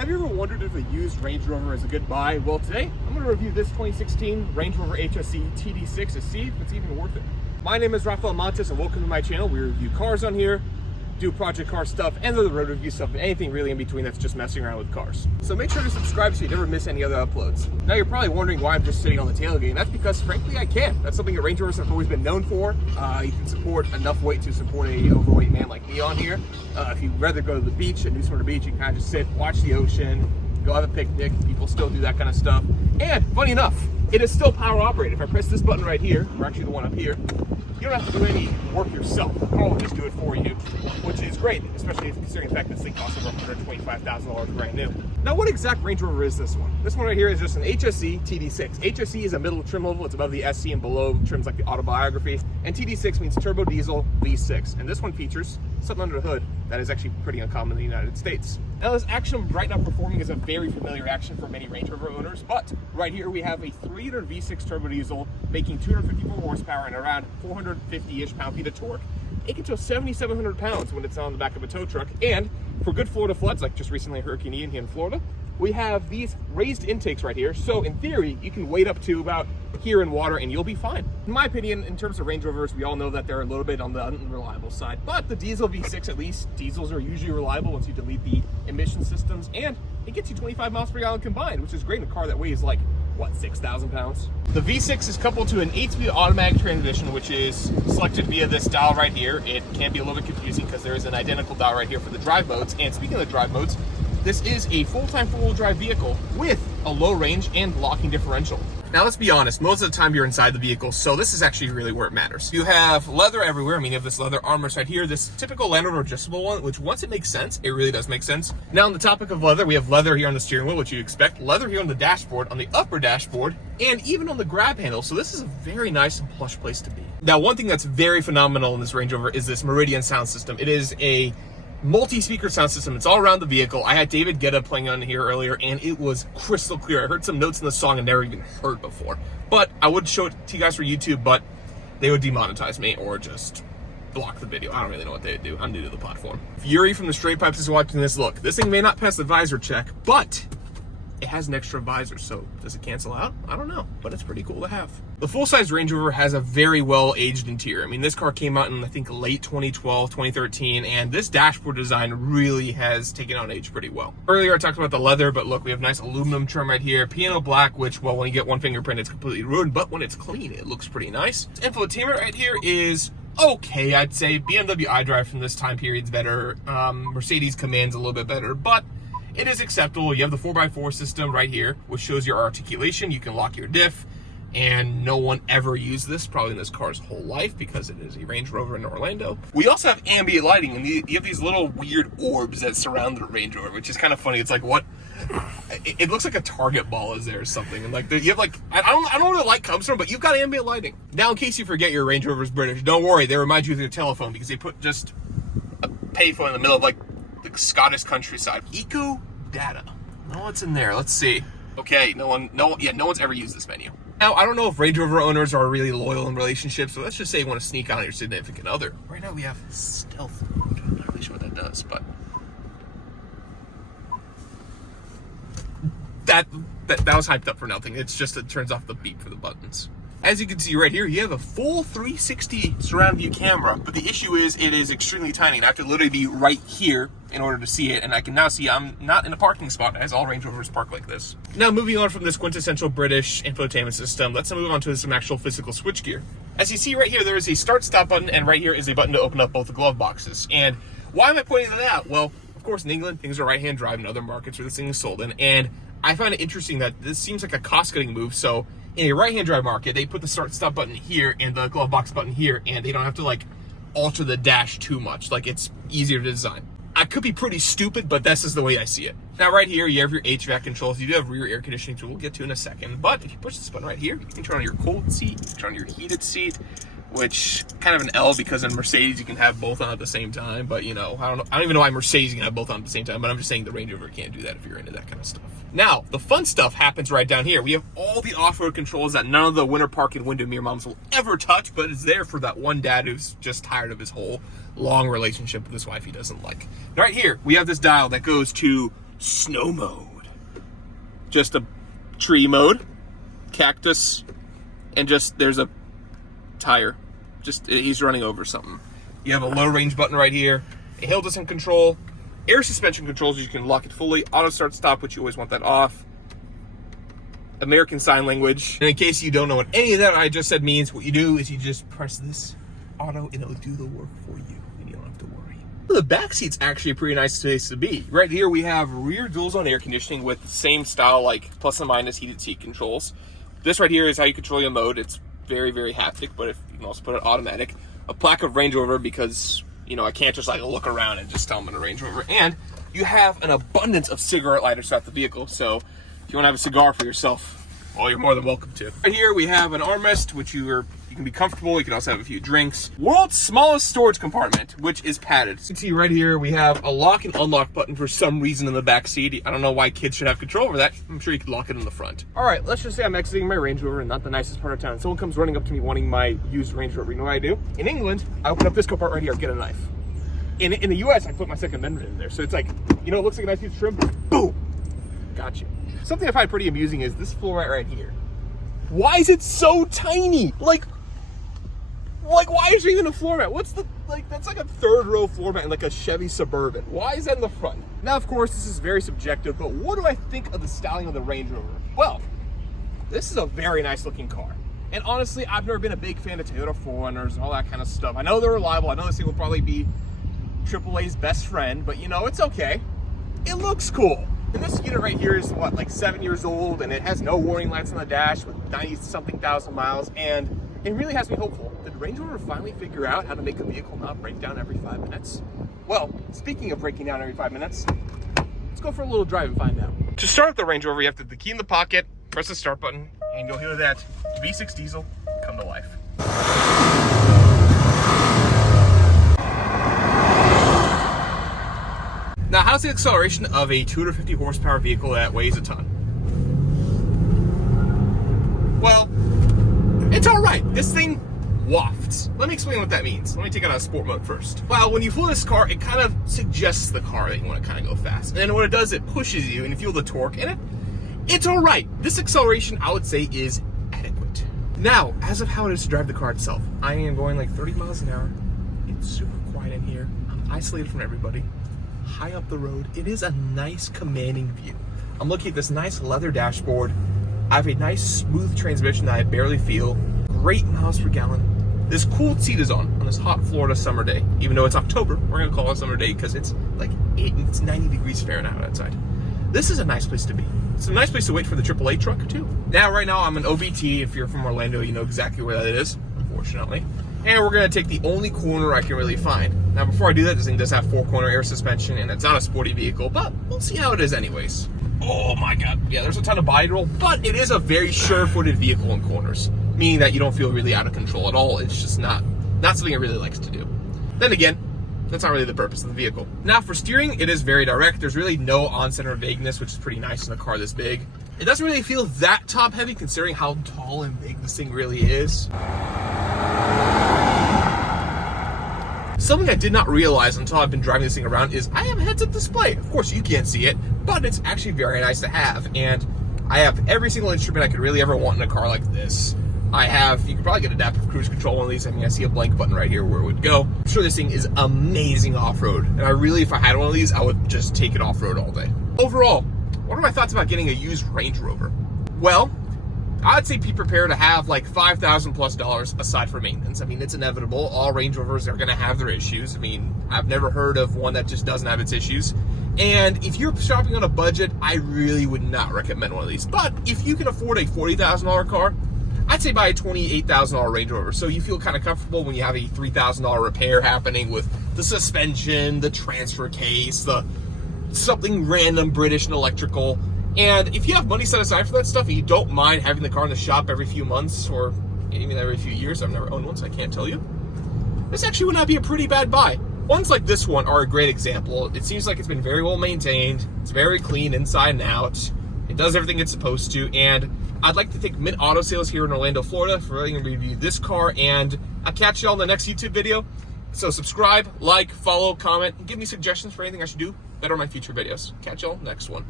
Have you ever wondered if a used Range Rover is a good buy? Well, today I'm going to review this 2016 Range Rover HSE TD6 to see if it's even worth it. My name is Rafael Montes and welcome to my channel. We review cars on here, do project car stuff, and the road review stuff, and anything really in between that's just messing around with cars. So make sure to subscribe so you never miss any other uploads. Now you're probably wondering why I'm just sitting on the tailgate, and that's because frankly I can. That's something that Range Rovers have always been known for. You can support enough weight to support a overweight man like me on here. If you'd rather go to the beach, a New Smyrna beach, you can kind of just sit, watch the ocean, go have a picnic. People still do that kind of stuff. And funny enough, it is still power operated. If I press this button right here, or actually the one up here, you don't have to do any work yourself. The car will just do it for you, which is great, especially considering the fact this thing costs over $125,000 brand new. Now, what exact Range Rover is this one? This one right here is just an HSE TD6. HSE is a middle trim level. It's above the SC and below trims like the Autobiography. And TD6 means turbo diesel V6. And this one features something under the hood that is actually pretty uncommon in the United States. Now, this action right now performing is a very familiar action for many Range Rover owners, but right here we have a 3-liter V6 turbo diesel making 254 horsepower and around 450-ish pound-feet of torque. It can tow 7,700 pounds when it's on the back of a tow truck. And for good Florida floods, like just recently Hurricane Ian here in Florida, we have these raised intakes right here. So in theory, you can wade up to about here in water and you'll be fine. In my opinion, in terms of Range Rovers, we all know that they're a little bit on the unreliable side, but the diesel V6, at least, diesels are usually reliable once you delete the emission systems, and it gets you 25 miles per gallon combined, which is great in a car that weighs like, what, 6,000 pounds? The V6 is coupled to an 8-speed automatic transmission, which is selected via this dial right here. It can be a little bit confusing because there is an identical dial right here for the drive modes. And speaking of the drive modes, this is a full-time four-wheel drive vehicle with a low range and locking differential. Now let's be honest, most of the time you're inside the vehicle, so this is actually really where it matters. You have leather everywhere. I mean, you have this leather armrest right here, this typical Land Rover adjustable one, which once it makes sense, it really does make sense. Now on the topic of leather, we have leather here on the steering wheel, which you expect, leather here on the dashboard, on the upper dashboard, and even on the grab handle. So this is a very nice and plush place to be. Now, one thing that's very phenomenal in this Range Rover is this Meridian sound system. It is a multi-speaker sound system. It's all around the vehicle. I had David Guetta playing on here earlier and it was crystal clear. I heard some notes in the song I never even heard before, but I would show it to you guys for YouTube, but they would demonetize me or just block the video. I don't really know what they'd do. I'm new to the platform. Yuri from the Straight Pipes is watching this. Look, this thing may not pass the visor check, but it has an extra visor, so does it cancel out? I don't know, but it's pretty cool to have. The full-size Range Rover has a very well-aged interior. I mean, this car came out in, I think, late 2012, 2013, and this dashboard design really has taken on age pretty well. Earlier, I talked about the leather, but look, we have nice aluminum trim right here. Piano black, which, well, when you get one fingerprint, it's completely ruined, but when it's clean, it looks pretty nice. Infotainment right here is okay, I'd say. BMW iDrive from this time period is better. Mercedes Command's a little bit better, but it is acceptable. You have the 4x4 system right here, which shows your articulation. You can lock your diff, and no one ever used this probably in this car's whole life because it is a Range Rover in Orlando. We also have ambient lighting, and you have these little weird orbs that surround the Range Rover, which is kind of funny. It's like, what? It looks like a target ball is there or something. And like, you have like, I don't know where the light comes from, but you've got ambient lighting. Now, in case you forget your Range Rover's British, don't worry. They remind you of your telephone because they put just a payphone in the middle of like the Scottish countryside. Eco data. Know what's in there? Let's see. Okay, no one's ever used this menu. Now, I don't know if Range Rover owners are really loyal in relationships, so let's just say you want to sneak out on your significant other. Right now we have stealth mode. I'm not really sure what that does, but that was hyped up for nothing. It's just, it turns off the beep for the buttons. As you can see right here, you have a full 360 surround view camera, but the issue is it is extremely tiny, and I have to literally be right here in order to see it, and I can now see I'm not in a parking spot, as all Range Rovers park like this. Now, moving on from this quintessential British infotainment system, let's move on to some actual physical switchgear. As you see right here, there is a start-stop button, and right here is a button to open up both the glove boxes. And why am I pointing that out? Well, of course, in England, things are right-hand drive in other markets where this thing is sold in, and I find it interesting that this seems like a cost-cutting move. So in a right-hand drive market, they put the start-stop button here and the glove box button here, and they don't have to like alter the dash too much. Like, it's easier to design. I could be pretty stupid, but this is the way I see it. Now, right here, you have your HVAC controls. You do have rear air conditioning, which we'll get to in a second. But if you push this button right here, you can turn on your cold seat, you can turn on your heated seat, which kind of an L because in Mercedes you can have both on at the same time. But you know, I don't even know why Mercedes can have both on at the same time. But I'm just saying the Range Rover can't do that if you're into that kind of stuff. Now, the fun stuff happens right down here. We have all the off-road controls that none of the winter parking window mirror moms will ever touch, but it's there for that one dad who's just tired of his whole long relationship with his wife he doesn't like. Right here, we have this dial that goes to snow mode. Just a tree mode, cactus, and just there's a tire. Just he's running over something. You have a low range button right here, a hill descent control, air suspension controls, you can lock it fully, auto start stop, which you always want that off, American Sign Language. And in case you don't know what any of that I just said means, what you do is you just press this auto and it'll do the work for you and you don't have to worry. The back seat's actually a pretty nice place to be. Right here we have rear dual zone air conditioning with the same style, like plus and minus heated seat controls. This right here is how you control your mode. It's very, very haptic, but if you can also put it automatic. A plaque of Range Rover because, you know, I can't just like look around and just tell them I'm in a Range Rover. And you have an abundance of cigarette lighters throughout the vehicle, so if you want to have a cigar for yourself, well, you're more than welcome to. Right here we have an armrest, which you can be comfortable. You can also have a few drinks. World's smallest storage compartment, which is padded. So you can see right here we have a lock and unlock button for some reason in the back seat. I don't know why kids should have control over that. I'm sure you could lock it in the front. All right, let's just say I'm exiting my Range Rover and not the nicest part of town. Someone comes running up to me wanting my used Range Rover. You know what I do? In England, I open up this compartment right here, get a knife. In the US, I put my Second Amendment in there. So it's like, you know, it looks like a nice piece of trim. Boom, got you. Something I find pretty amusing is this floor right here. Why is it so tiny? Like why is there even a floor mat? What's the, like, that's like a third row floor mat in like a Chevy Suburban. Why is that in the front? Now, of course, this is very subjective, but what do I think of the styling of the Range Rover? Well, this is a very nice looking car. And honestly, I've never been a big fan of Toyota 4Runners and all that kind of stuff. I know they're reliable. I know this thing will probably be AAA's best friend, but you know, it's okay. It looks cool. And this unit right here is what, like 7 years old, and it has no warning lights on the dash with 90-something thousand miles, and it really has me hopeful. Did Range Rover finally figure out how to make a vehicle not break down every 5 minutes? Well, speaking of breaking down every 5 minutes, let's go for a little drive and find out. To start up the Range Rover, you have to put the key in the pocket, press the start button, and you'll hear that V6 diesel come to life. Now, how's the acceleration of a 250 horsepower vehicle that weighs a ton? Well, it's all right. This thing wafts. Let me explain what that means. Let me take it out of sport mode first. Well, when you feel this car, it kind of suggests the car that you want to kind of go fast. And then what it does, it pushes you and you feel the torque in it. It's all right. This acceleration, I would say, is adequate. Now, as of how it is to drive the car itself, I am going like 30 miles an hour. It's super quiet in here. I'm isolated from everybody. High up the road. It is a nice commanding view. I'm looking at this nice leather dashboard. I have a nice smooth transmission that I barely feel. Great miles per gallon. This cooled seat is on this hot Florida summer day. Even though it's October, we're gonna call it a summer day because it's like it's 90 degrees Fahrenheit outside. This is a nice place to be. It's a nice place to wait for the AAA truck too. Now, right now I'm in OBT. If you're from Orlando, you know exactly where that is, unfortunately. And we're gonna take the only corner I can really find. Now, before I do that, this thing does have 4-corner air suspension, and it's not a sporty vehicle, but we'll see how it is anyways. Oh my God, yeah, there's a ton of body roll, but it is a very sure-footed vehicle in corners, meaning that you don't feel really out of control at all. It's just not something it really likes to do. Then again, that's not really the purpose of the vehicle. Now, for steering, it is very direct. There's really no on-center vagueness, which is pretty nice in a car this big. It doesn't really feel that top-heavy considering how tall and big this thing really is. Something I did not realize until I've been driving this thing around is I have a heads-up display. Of course, you can't see it, but it's actually very nice to have. And I have every single instrument I could really ever want in a car like this. You could probably get adaptive cruise control on one of these. I mean, I see a blank button right here where it would go. I'm sure this thing is amazing off-road. And if I had one of these, I would just take it off-road all day. Overall, what are my thoughts about getting a used Range Rover? Well, I'd say be prepared to have like $5,000 plus aside from maintenance. I mean, it's inevitable. All Range Rovers are going to have their issues. I mean, I've never heard of one that just doesn't have its issues. And if you're shopping on a budget, I really would not recommend one of these. But if you can afford a $40,000 car, I'd say buy a $28,000 Range Rover. So you feel kind of comfortable when you have a $3,000 repair happening with the suspension, the transfer case, something random British and electrical. And if you have money set aside for that stuff and you don't mind having the car in the shop every few months or even every few years, I've never owned one, so I can't tell you, this actually would not be a pretty bad buy. Ones like this one are a great example. It seems like it's been very well maintained. It's very clean inside and out. It does everything it's supposed to. And I'd like to thank Mint Auto Sales here in Orlando, Florida for letting me review this car. And I'll catch you all in the next YouTube video. So subscribe, like, follow, comment, and give me suggestions for anything I should do better on my future videos. Catch y'all next one.